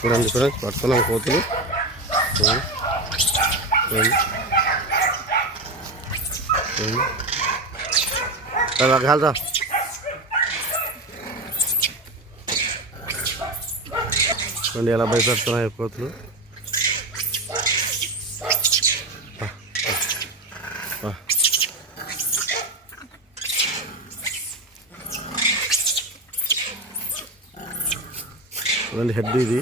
చూడండి ఫ్రెండ్స్, పడుతున్నాం కోతులు. కాలుతా చూడండి ఎలా భయపెడుతున్నాయి కోతులు. చూడండి హెడ్ ఇది.